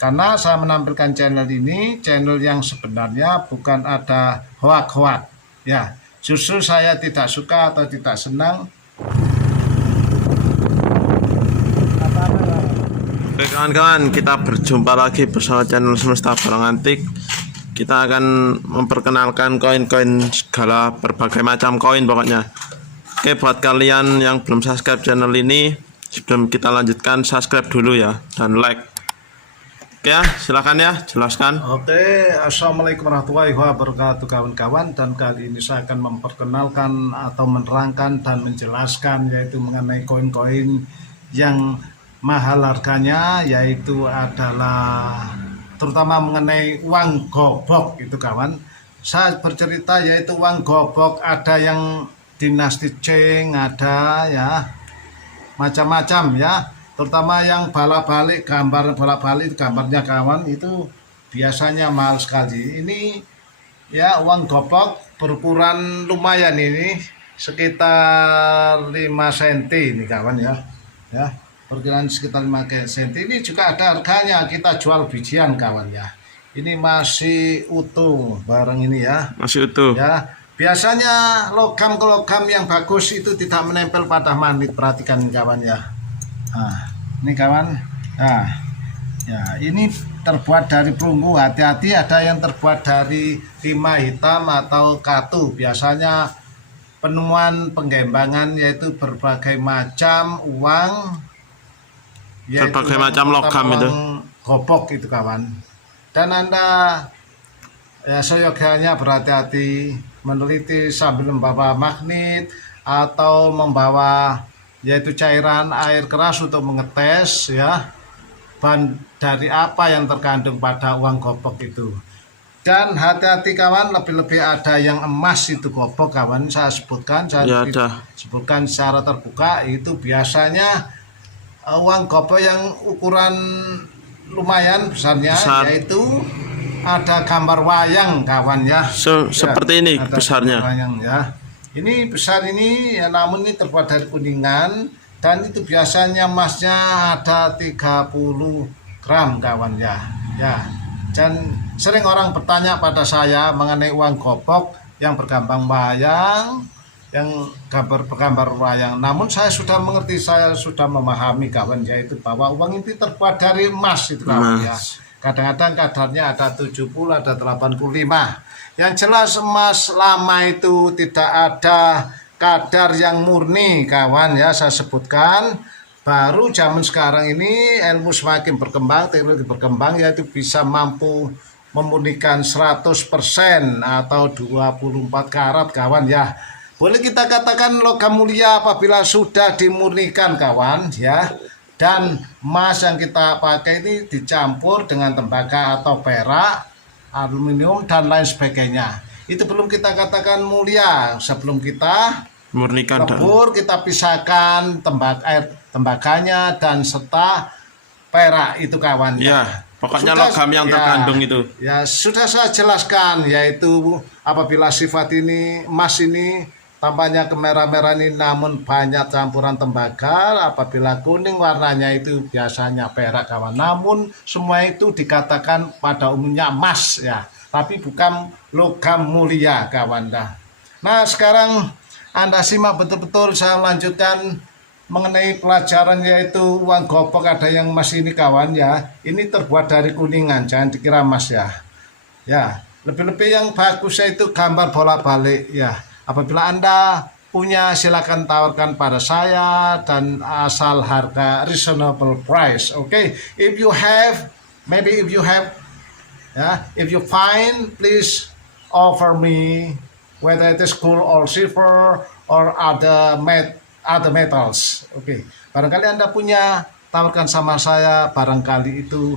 Karena saya menampilkan channel ini, channel yang sebenarnya bukan ada hoak-hoak. Ya, justru saya tidak suka atau tidak senang. Oke kawan-kawan, kita berjumpa lagi bersama channel Semesta Barang Antik. Kita akan memperkenalkan koin-koin segala berbagai macam koin pokoknya. Oke, buat kalian yang belum subscribe channel ini, sebelum kita lanjutkan, subscribe dulu ya dan like. Oke ya, silakan ya, jelaskan. Oke, assalamualaikum warahmatullahi wabarakatuh kawan-kawan. Dan kali ini saya akan memperkenalkan atau menerangkan dan menjelaskan yaitu mengenai koin-koin yang mahal harganya, yaitu adalah terutama mengenai uang gobok itu kawan. Saya bercerita yaitu uang gobok, ada yang dinasti Qing, ada ya macam-macam ya. Terutama yang bolak-balik, gambar bolak-balik gambarnya kawan, itu biasanya mahal sekali. Ini ya uang gobok berukuran lumayan, ini sekitar 5 cm ini kawan ya. Ya, perkiraan sekitar 5 cm. Ini juga ada harganya, kita jual bijian kawan ya. Ini masih utuh barang ini ya. Masih utuh. Ya, biasanya logam ke logam yang bagus itu tidak menempel pada magnet. Perhatikan kawan ya. Nah, ini kawan. Nah, ya ini terbuat dari perunggu. Hati-hati, ada yang terbuat dari timah hitam atau katu. Biasanya penemuan penggembangan yaitu berbagai macam uang, berbagai macam logam itu. Gobok itu kawan. Dan Anda ya seyogyanya berhati-hati, meneliti sambil membawa magnet atau membawa yaitu cairan air keras untuk mengetes ya bahan dari apa yang terkandung pada uang gobok itu. Dan hati-hati kawan, lebih-lebih ada yang emas itu gobok kawan. Saya sebutkan, sebutkan secara terbuka, itu biasanya uang gobok yang ukuran lumayan besarnya, yaitu ada gambar wayang kawan ya. Seperti ini besarnya. Wayang ya. Ini besar ini ya, namun ini terbuat dari kuningan, dan itu biasanya emasnya ada 30 gram kawan ya. Ya. Dan sering orang bertanya pada saya mengenai uang gobok yang bergambar wayang, yang bergambar wayang. Namun saya sudah mengerti, saya sudah memahami kawan, yaitu bahwa uang itu terbuat dari emas itu kawan ya. Kadang-kadang kadarnya ada 70, ada 85. Yang jelas emas lama itu tidak ada kadar yang murni kawan ya, saya sebutkan. Baru zaman sekarang ini ilmu semakin berkembang, teknologi berkembang, yaitu bisa mampu memurnikan 100% atau 24 karat kawan ya. Boleh kita katakan logam mulia apabila sudah dimurnikan kawan ya. Dan emas yang kita pakai ini dicampur dengan tembaga atau perak, aluminium dan lain sebagainya. Itu belum kita katakan mulia. Sebelum kita murnikan lebur, kita pisahkan tembaganya dan serta perak itu kawan ya. Pokoknya logam yang terkandung itu. Ya, sudah saya jelaskan, yaitu apabila sifat ini emas ini tampaknya kemerah-merah ini namun banyak campuran tembaga. Apabila kuning warnanya itu biasanya perak kawan. Namun semua itu dikatakan pada umumnya emas ya, tapi bukan logam mulia kawan dah. Nah, sekarang Anda simak betul-betul, saya lanjutkan mengenai pelajaran yaitu uang gobok. Ada yang emas ini kawan ya. Ini terbuat dari kuningan, jangan dikira emas ya. Ya, lebih-lebih yang bagus itu gambar bolak-balik ya. Apabila Anda punya, silakan tawarkan pada saya, dan asal harga reasonable price. Okay, if you have, if you find, please offer me, whether it is gold or silver or other metals. Okay, barangkali Anda punya, tawarkan sama saya, barangkali itu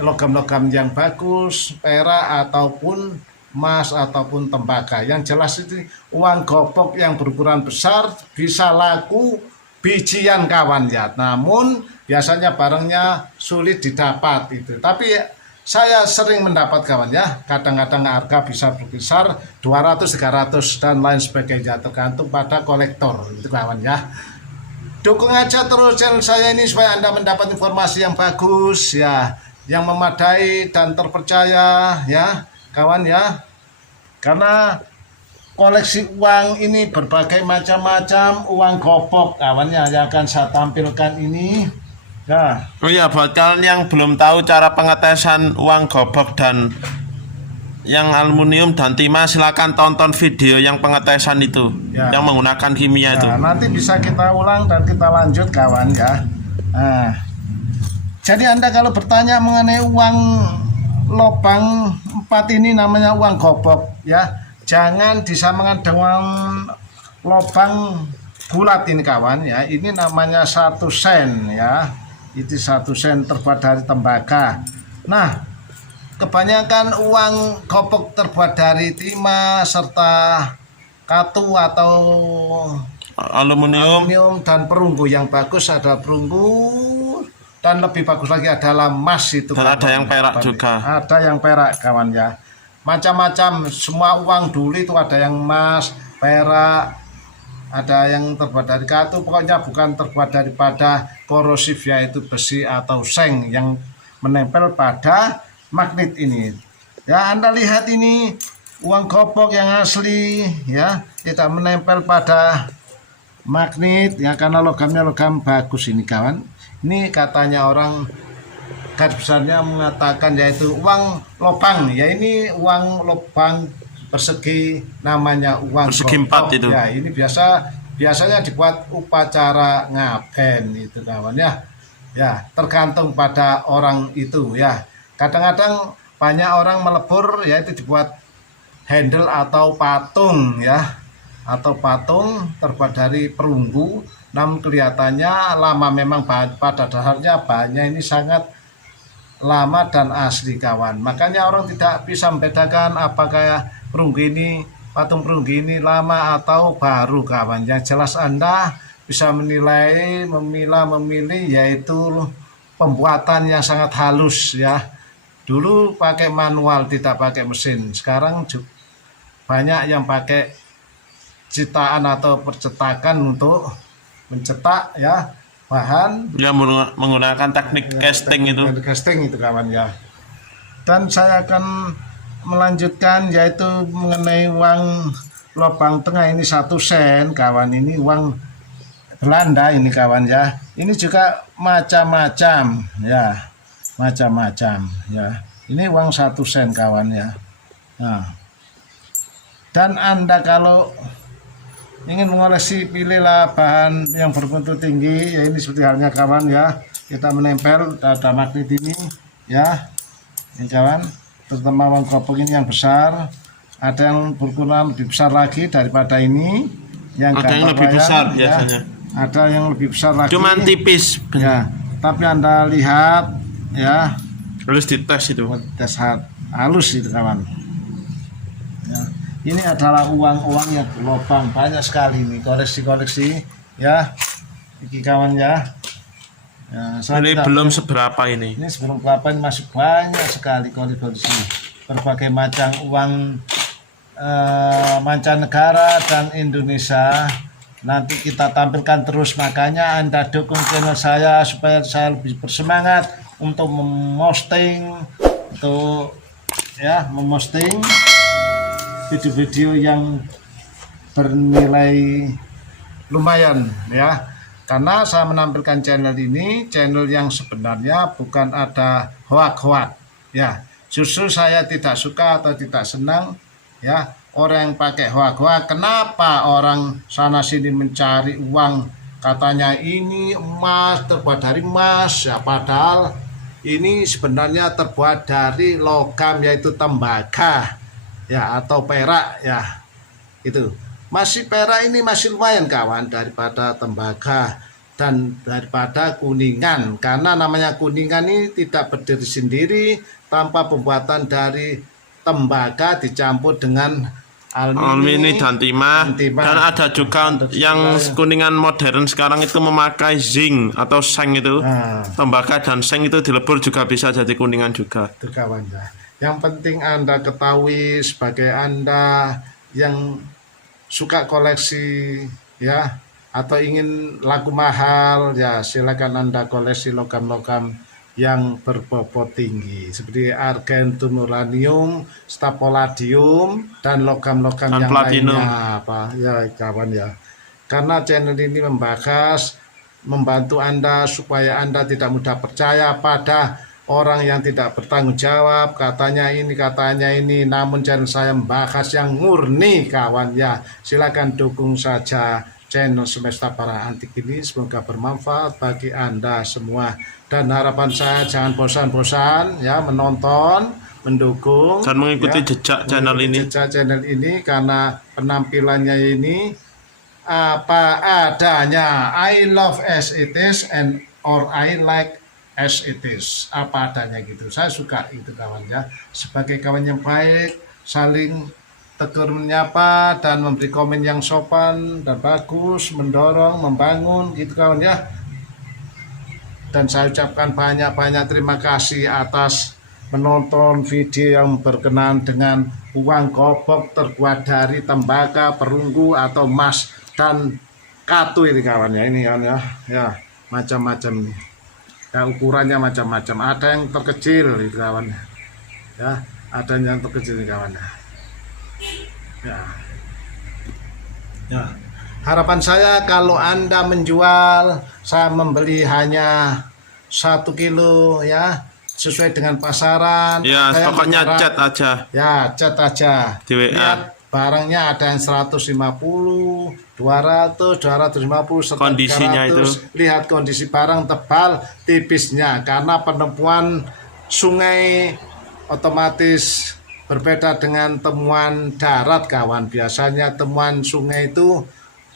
logam-logam yang bagus, perak ataupun emas ataupun tembaga. Yang jelas itu uang gobok yang berukuran besar bisa laku bijian kawan ya. Namun biasanya barangnya sulit didapat itu. Tapi saya sering mendapat kawan ya. Kadang-kadang harga bisa berkisar 200, 300 dan lain sebagainya, tergantung pada kolektor itu kawan ya. Dukung aja terus channel saya ini supaya Anda mendapat informasi yang bagus ya. yang memadai dan terpercaya ya kawan ya. Karena koleksi uang ini berbagai macam-macam uang gopok kawannya yang akan saya tampilkan ini ya. Oh iya, buat kalian yang belum tahu cara pengetesan uang gobok dan yang aluminium dan timah, silakan tonton video yang pengetesan itu Ya. yang menggunakan kimia itu. Nah, nanti bisa kita ulang dan kita lanjut kawan ya. Nah, jadi Anda kalau bertanya mengenai uang lobang 4 ini namanya uang gobok ya. Jangan disamakan dengan lobang bulat ini kawan ya. Ini namanya 1 sen ya. Itu 1 sen terbuat dari tembaga. Nah, kebanyakan uang gopok terbuat dari timah serta katu atau Aluminium aluminium dan perunggu. Yang bagus ada perunggu dan lebih bagus lagi adalah emas itu. dan ada kawan. yang perak juga. Ada yang perak kawan ya. Macam-macam semua uang dulu itu ada yang emas, perak, ada yang terbuat dari katu, pokoknya bukan terbuat daripada korosif yaitu besi atau seng yang menempel pada magnet ini. Ya, Anda lihat ini uang gopok yang asli ya, tidak menempel pada magnet ya karena logamnya logam bagus ini kawan. Ini katanya orang garis besarnya mengatakan yaitu uang lobang ya, ini uang lobang persegi namanya uang Persegi gopok. 4 itu. Ya, ini biasanya dibuat upacara ngaben itu kawan ya. Ya, tergantung pada orang itu ya. Kadang-kadang banyak orang melebur yaitu dibuat handle atau patung ya. Atau patung terbuat dari perunggu, namun kelihatannya lama memang pada dasarnya bahannya ini sangat lama dan asli kawan. Makanya orang tidak bisa membedakan apakah perunggu ini, patung perunggu ini lama atau baru kawan. Yang jelas Anda bisa menilai, memilah, memilih yaitu pembuatan yang sangat halus ya. Dulu pakai manual tidak pakai mesin. Sekarang banyak yang pakai cetakan atau percetakan untuk mencetak ya bahan Dia menggunakan teknik casting itu. casting itu kawan ya. Dan saya akan melanjutkan yaitu mengenai uang lubang tengah ini 1 sen kawan. Ini uang Belanda ini kawan ya. Ini juga macam-macam ya, macam-macam ya. Ini uang 1 sen kawan ya. Nah, dan Anda kalau ingin mengoleksi, pilihlah bahan yang bermutu tinggi ya, ini seperti halnya kawan ya, kita menempel pada magnet ini ya, ini kawan, terutama uang gopok ini yang besar, ada yang berukuran lebih besar lagi daripada ini, yang Ada yang gambar lebih wayang, besar ya. biasanya. Ada yang lebih besar lagi, Cuman tipis. ya, tapi Anda lihat ya, Harus dites itu. tes halus itu kawan ya. Ini adalah uang-uang yang berlubang banyak sekali ini, koleksi-koleksi ya, ini kawan ya. Ya, Ini belum seberapa ini. ini sebelum kelapa ini masih banyak sekali koleksi berbagai macam uang mancanegara dan Indonesia. Nanti kita tampilkan terus, makanya Anda dukung channel saya supaya saya lebih bersemangat untuk memposting, untuk ya memposting video-video yang bernilai lumayan ya, karena saya menampilkan channel ini, channel yang sebenarnya bukan ada hoak-hoak ya. Justru saya tidak suka atau tidak senang ya orang yang pakai hoak-hoak. Kenapa orang sana sini mencari uang, katanya ini emas, terbuat dari emas ya, padahal ini sebenarnya terbuat dari logam yaitu tembaga ya atau perak ya. Itu masih perak ini masih lumayan kawan daripada tembaga dan daripada kuningan, karena namanya kuningan ini tidak berdiri sendiri tanpa pembuatan dari tembaga dicampur dengan Aluminium dan timah. dan timah. Dan ada juga yang kuningan modern sekarang itu memakai zinc atau seng itu. Nah, Tembaga dan seng itu dilebur juga bisa jadi kuningan juga. itu kawan ya. Yang penting Anda ketahui sebagai Anda yang suka koleksi ya, atau ingin laku mahal ya, silakan Anda koleksi logam-logam yang berbobot tinggi seperti argentum, uranium, stapoladium dan logam-logam Dan yang platinum. lainnya apa ya kawan ya. Karena channel ini membahas membantu Anda supaya Anda tidak mudah percaya pada orang yang tidak bertanggung jawab, katanya ini, namun channel saya membahas yang murni kawan ya. Silakan dukung saja channel Semesta Para Antik ini, semoga bermanfaat bagi Anda semua. Dan harapan saya jangan bosan-bosan ya menonton, mendukung Dan mengikuti ya, jejak channel mengikuti ini. jejak channel ini karena penampilannya ini apa adanya. I love as it is and or I like as it is, apa adanya gitu. Saya suka itu kawan ya. Sebagai kawan yang baik, saling tegur menyapa dan memberi komen yang sopan dan bagus, mendorong, membangun gitu kawan ya. Dan saya ucapkan banyak-banyak terima kasih atas menonton video yang berkenan dengan uang gobok terbuat dari tembaga, perunggu atau emas dan katu ini kawan ya. Ini kawan ya, ya macam-macam nih. Ya, ukurannya macam-macam. Ada yang terkecil itu kawan ya, ada yang terkecil nih kawan ya. Ya. Harapan saya kalau Anda menjual, saya membeli hanya 1 kilo ya, sesuai dengan pasaran. Ya, Ada yang pokoknya murah. chat aja Ya, cat aja. di WA. Lihat barangnya ada yang 150, 200, 250, serta Kondisinya 300. Lihat kondisi barang, tebal, tipisnya. Karena penemuan sungai otomatis berbeda dengan temuan darat kawan. Biasanya temuan sungai itu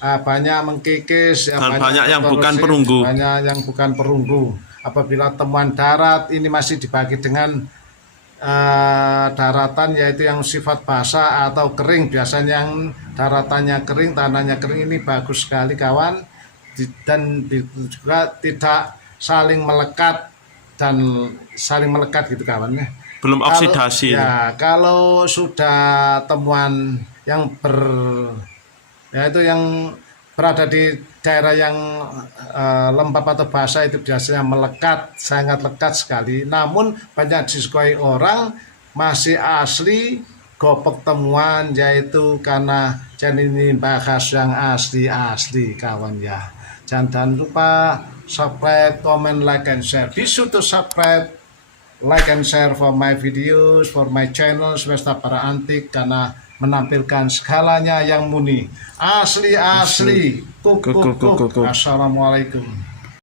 banyak mengkikis ya, Dan banyak yang bukan korosif, perunggu. banyak yang bukan perunggu. Apabila temuan darat ini masih dibagi dengan daratan yaitu yang sifat basah atau kering. Biasanya yang daratannya kering, tanahnya kering ini bagus sekali kawan, dan juga tidak saling melekat dan saling melekat gitu kawan ya. Belum oksidasi. Ya, kalau sudah temuan yang yaitu yang berada di daerah yang lembab atau basah itu biasanya melekat, sangat lekat sekali. Namun banyak disukai orang masih asli gopek temuan, yaitu karena channel ini bahas yang asli kawan ya. Jangan lupa subscribe, comment, like, and share. Be sure to subscribe, like, and share for my videos, for my channel Semesta Para Antik, karena menampilkan segalanya yang murni, asli. Kuk. Assalamualaikum.